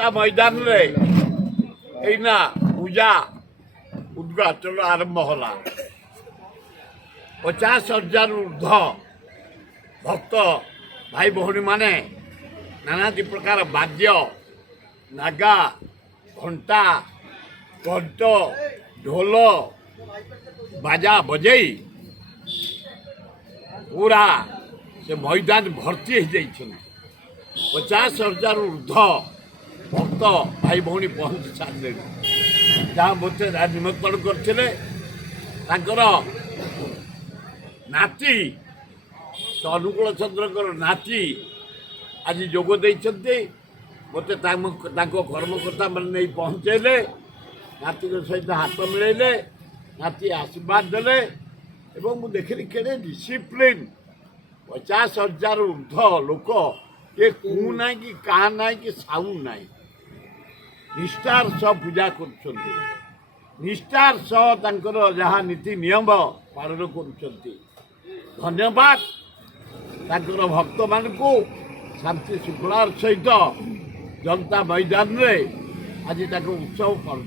जनता मैदान रे एना पूजा उद्घाटन आरंभ होला 50,000 ऊर्ध भक्त भाई भौणी माने नानादी प्रकार वाद्य नागा घंटा कंठ ढोल बाजा बजई पूरा से मैदान भर्ती हो जाइए 50,000 ऊर्ध भक्त भाई भौणी पहुँची सारे जहाँ मत निमंत्रण करते नाती अनुकूल चंद्र नाती आज जोग मत कर्मकर्ता मैंने नहीं पहुँचेले नाती सहित हाथ मिलैले नाती आशीर्वाद देले मुझे देखिली के डिसिप्लिन 50,000 ऊर्ध लोक ये कू ना कि क्या ना कि साउंड ना निष्ठार सह पूजा कर निष्ठार सह जहाँ नीति नियम पालन कर धन्यवाद भक्त मान को शांति श्रृंखलार सहित जनता मैदान रे आज उत्सव कर।